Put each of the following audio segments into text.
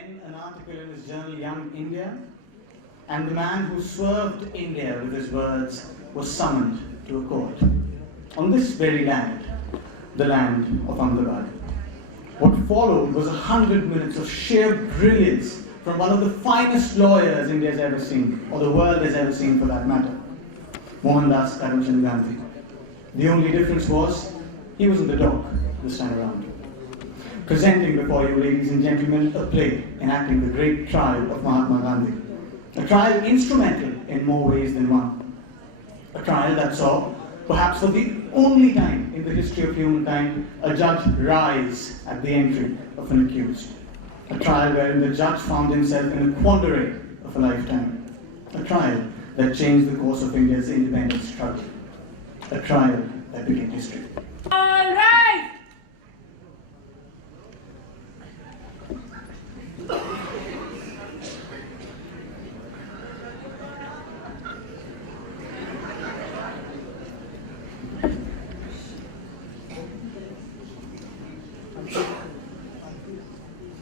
pen an article in his journal Young India, and the man who swerved India with his words was summoned to a court. On this very land, the land of Ahmedabad. What followed was 100 minutes of sheer brilliance from one of the finest lawyers India has ever seen, or the world has ever seen for that matter, Mohandas Karamchand Gandhi. The only difference was, he was in the dock this time around. Presenting before you, ladies and gentlemen, a play enacting the great trial of Mahatma Gandhi. A trial instrumental in more ways than one. A trial that saw, perhaps for the only time in the history of humankind, a judge rise at the entry of an accused. A trial wherein the judge found himself in a quandary of a lifetime. A trial that changed the course of India's independence struggle. A trial that became history. All right!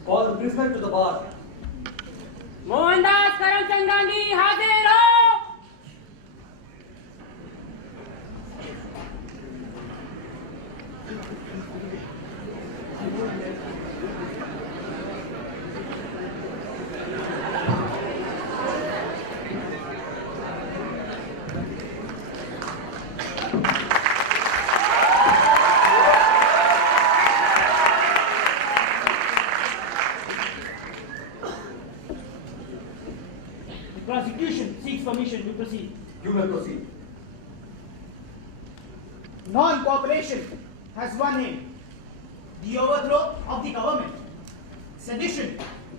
Call the prisoner to the bar. Mohandas Karamchand Gandhi, हाजिर हो! Prosecution seeks permission to proceed. You may proceed. Non-cooperation has one aim: the overthrow of the government. Sedition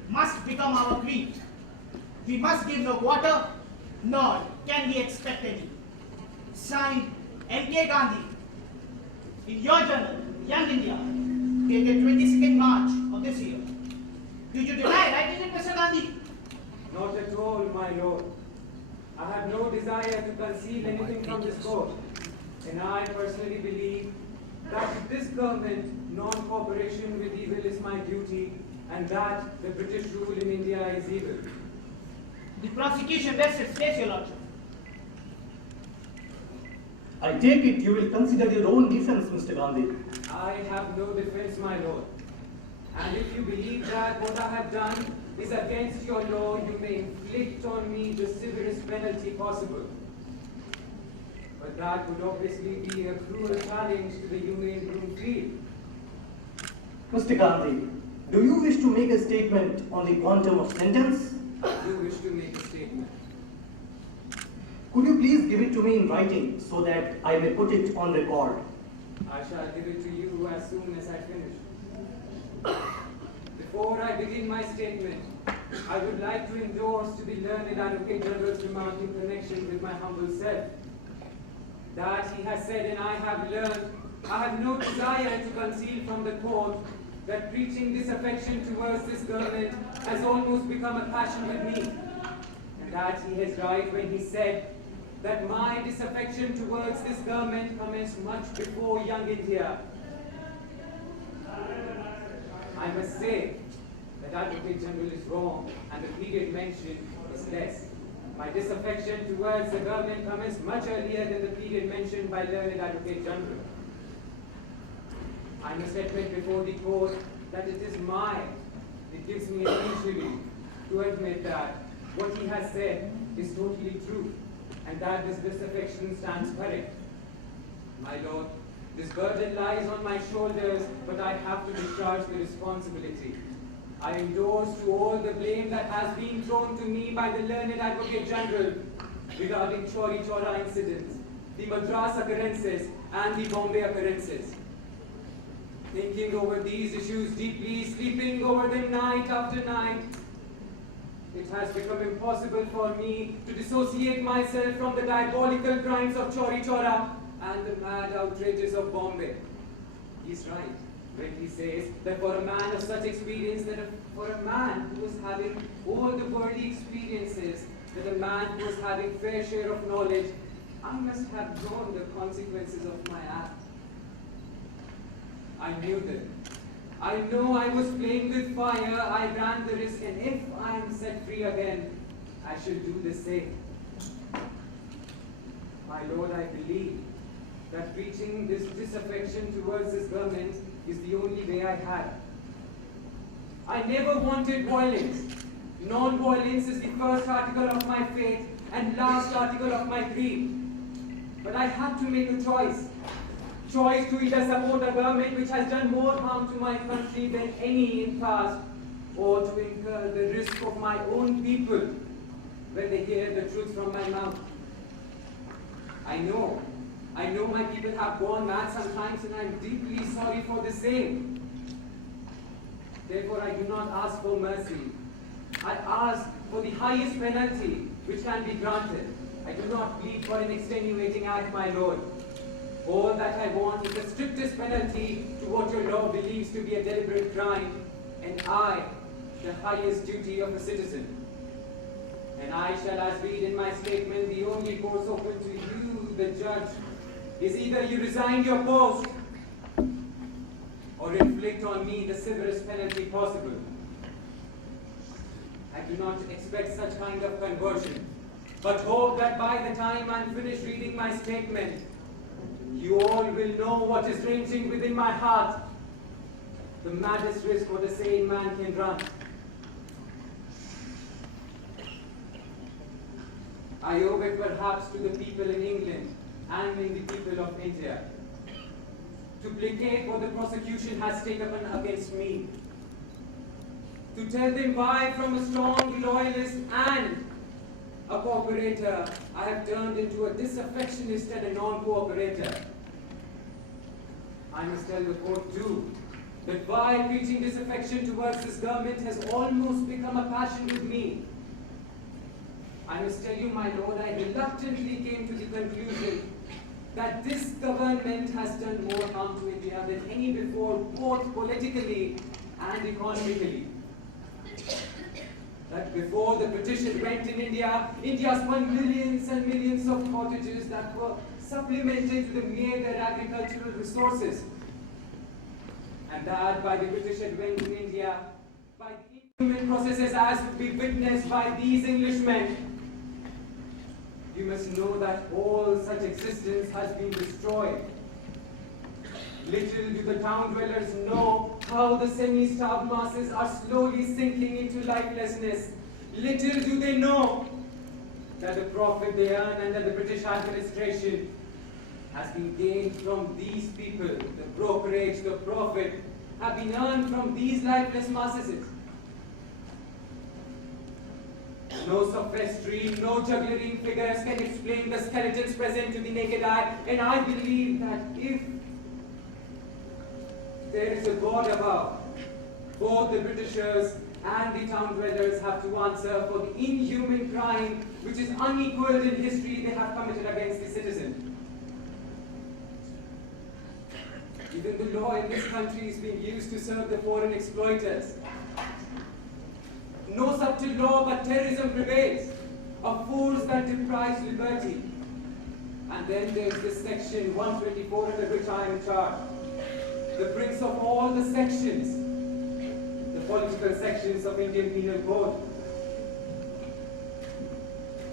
must become our creed. We must give no quarter, nor can we expect any. Signed, M.K. Gandhi. In your journal, Young India, dated 22nd March of this year. Do you deny writing it, Mr. Gandhi? Not at all, my lord. I have no desire to conceal anything from this court, and I personally believe that with this government, non-cooperation with evil is my duty, and that the British rule in India is evil. The prosecution rests its case, your lordship. I take it you will consider your own defense, Mr. Gandhi. I have no defense, my lord. And if you believe that what I have done is against your law, you may inflict on me the severest penalty possible. But that would obviously be a cruel challenge to the humane Broomfield. Mr. Gandhi, do you wish to make a statement on the quantum of sentence? You wish to make a statement. Could you please give it to me in writing so that I may put it on record? I shall give it to you as soon as I finish. Before I begin my statement, I would like to endorse to the learned Advocate General's remark in connection with my humble self. That he has said and I have learned, I have no desire to conceal from the court that preaching disaffection towards this government has almost become a passion with me. And that he has right when he said that my disaffection towards this government commenced much before Young India. I must say that Advocate General is wrong and the period mentioned is less. My disaffection towards the government commenced much earlier than the period mentioned by learned Advocate General. I must admit before the court that it gives me an injury to admit that what he has said is totally true and that this disaffection stands correct. My lord, this burden lies on my shoulders, but I have to discharge the responsibility. I endorse to all the blame that has been thrown to me by the learned Advocate General regarding Chori Chora incidents, the Madras occurrences, and the Bombay occurrences. Thinking over these issues deeply, sleeping over them night after night, it has become impossible for me to dissociate myself from the diabolical crimes of Chori Chora and the mad outrages of Bombay. He's right when he says that for a man of such experience, for a man who was having all the worldly experiences, that a man who was having fair share of knowledge, I must have known the consequences of my act. I knew them, I know I was playing with fire, I ran the risk, and if I am set free again, I should do the same. My Lord, I believe that preaching this disaffection towards this government is the only way I had. I never wanted violence. Non-violence is the first article of my faith and last article of my creed. But I had to make a choice. Choice to either support a government which has done more harm to my country than any in past, or to incur the risk of my own people when they hear the truth from my mouth. I know my people have gone mad sometimes, and I am deeply sorry for the same. Therefore, I do not ask for mercy. I ask for the highest penalty which can be granted. I do not plead for an extenuating act, my Lord. All that I want is the strictest penalty to what your law believes to be a deliberate crime, and I, the highest duty of a citizen. And I shall, as read in my statement, the only course open to you, the judge, is either you resign your post or inflict on me the severest penalty possible. I do not expect such kind of conversion, but hope that by the time I'm finished reading my statement, you all will know what is raging within my heart, the maddest risk what a sane man can run. I owe it perhaps to the people in England and in the people of India to placate what the prosecution has taken against me, to tell them why from a strong loyalist and a cooperator I have turned into a disaffectionist and a non-cooperator. I must tell the court too that why preaching disaffection towards this government has almost become a passion with me. I must tell you, my Lord, I reluctantly came to the conclusion that this government has done more harm to India than any before, both politically and economically. That before the British had went in India, India spun millions and millions of cottages that were supplemented to the mere agricultural resources. And that by the British had went in India, by the inhuman processes as would be witnessed by these Englishmen, you must know that all such existence has been destroyed. Little do the town dwellers know how the semi-starved masses are slowly sinking into lifelessness. Little do they know that the profit they earn under the British administration has been gained from these people. The brokerage, the profit have been earned from these lifeless masses. No sophistry, no juggling figures can explain the skeletons present to the naked eye, and I believe that if there is a God above, both the Britishers and the town dwellers have to answer for the inhuman crime which is unequaled in history they have committed against the citizen. Even the law in this country is being used to serve the foreign exploiters. No subtle law but terrorism prevails, a force that deprives liberty. And then there's this section 124 under which I am in charge. The prince of all the sections, the political sections of Indian Penal Code.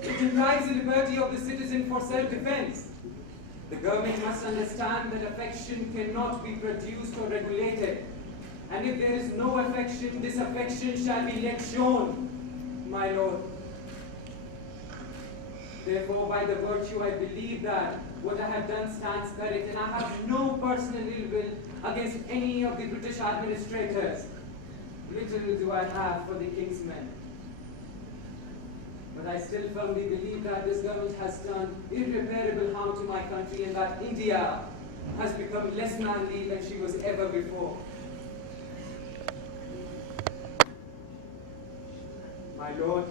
It deprives the liberty of the citizen for self-defense. The government must understand that affection cannot be produced or regulated. And if there is no affection, disaffection shall be yet shown, my Lord. Therefore, by the virtue, I believe that what I have done stands correct, and I have no personal ill will against any of the British administrators. Little do I have for the king's men. But I still firmly believe that this government has done irreparable harm to my country, and that India has become less manly than she was ever before. My Lord,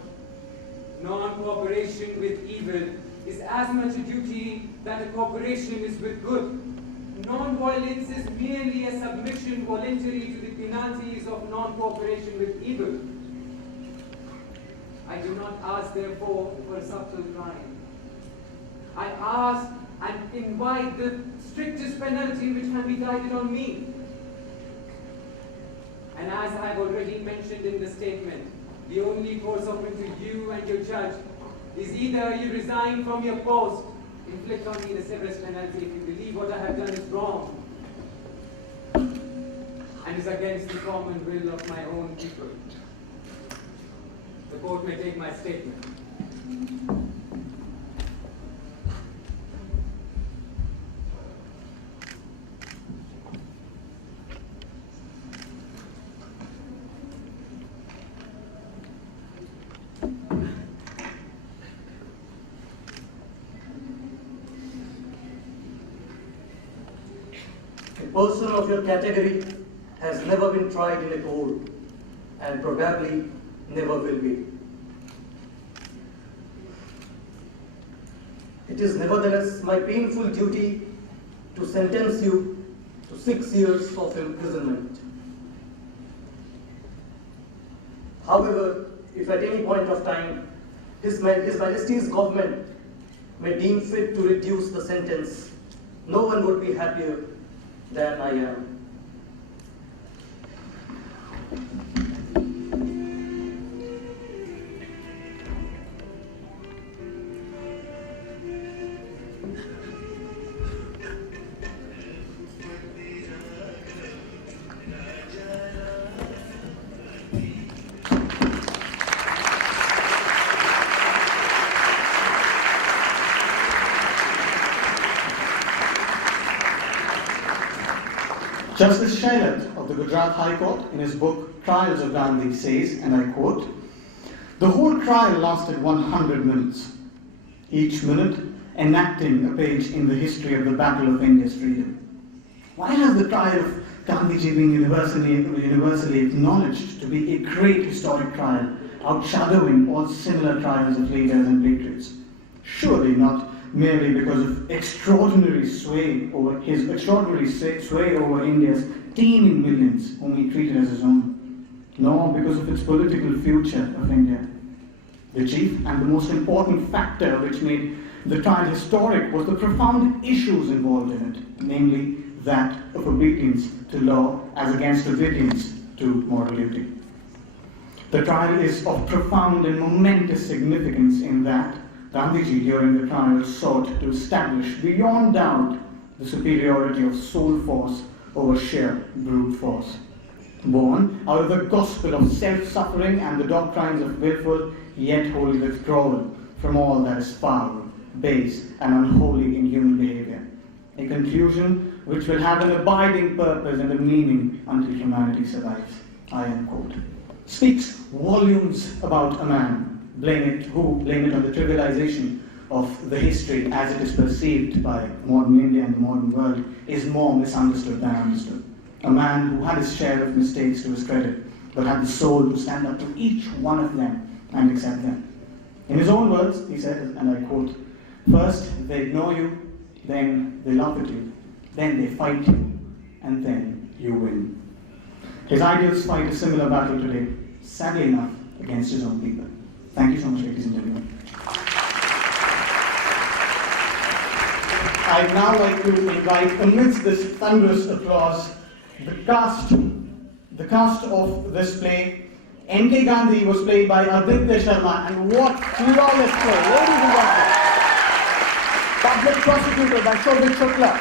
non-cooperation with evil is as much a duty that a cooperation is with good. Non-violence is merely a submission voluntary to the penalties of non-cooperation with evil. I do not ask, therefore, for a subtle crime. I ask and invite the strictest penalty which can be guided on me. And as I have already mentioned in the statement, the only course open to you and your judge is either you resign from your post, inflict on me the severest penalty if you believe what I have done is wrong and is against the common will of my own people. The court may take my statement. A person of your category has never been tried in a court and probably never will be. It is nevertheless my painful duty to sentence you to 6 years of imprisonment. However, if at any point of time His Majesty's government may deem fit to reduce the sentence, no one would be happier than I am. Justice Shailat of the Gujarat High Court, in his book Trials of Gandhi, says, and I quote, "The whole trial lasted 100 minutes, each minute enacting a page in the history of the battle of India's freedom." Why has the trial of Gandhiji been universally acknowledged to be a great historic trial, outshadowing all similar trials of leaders and patriots? Surely not merely because of extraordinary sway over India's teeming millions whom he treated as his own, nor because of its political future of India. The chief and the most important factor which made the trial historic was the profound issues involved in it, namely that of obedience to law as against obedience to moral duty. The trial is of profound and momentous significance in that Gandhiji during the trial sought to establish beyond doubt the superiority of soul force over sheer brute force. Born out of the gospel of self-suffering and the doctrines of willful yet holy withdrawal from all that is foul, base and unholy in human behavior. A conclusion which will have an abiding purpose and a meaning until humanity survives. I am quote. Speaks volumes about a man blame it on the trivialization of the history as it is perceived by modern India and the modern world is more misunderstood than understood. A man who had his share of mistakes to his credit, but had the soul to stand up to each one of them and accept them. In his own words, he said, and I quote, "First they ignore you, then they laugh at you, then they fight you, and then you win." His ideals fight a similar battle today, sadly enough, against his own people. Thank you so much, ladies and gentlemen. I'd now like to invite, amidst this thunderous applause, the cast of this play. N.K. Gandhi was played by Aditya Sharma, and what flawless play, ladies and gentlemen. Public Prosecutor by Shobhit, Shukla.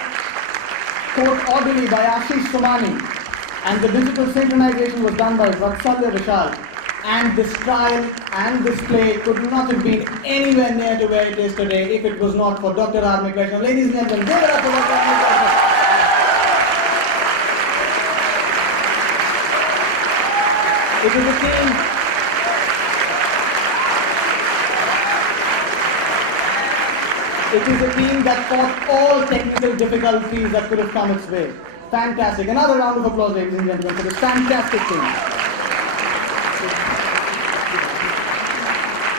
Court Orderly by Ashish, Somani. And the digital synchronization was done by Vatsalya, Vishal. And this trial and this play could not have been anywhere near to where it is today if it was not for Dr. Armik Vaishnav. Ladies and gentlemen, give it up for Dr. Armik Vaishnav. It is a team that fought all technical difficulties that could have come its way. Fantastic. Another round of applause, ladies and gentlemen, for this fantastic team.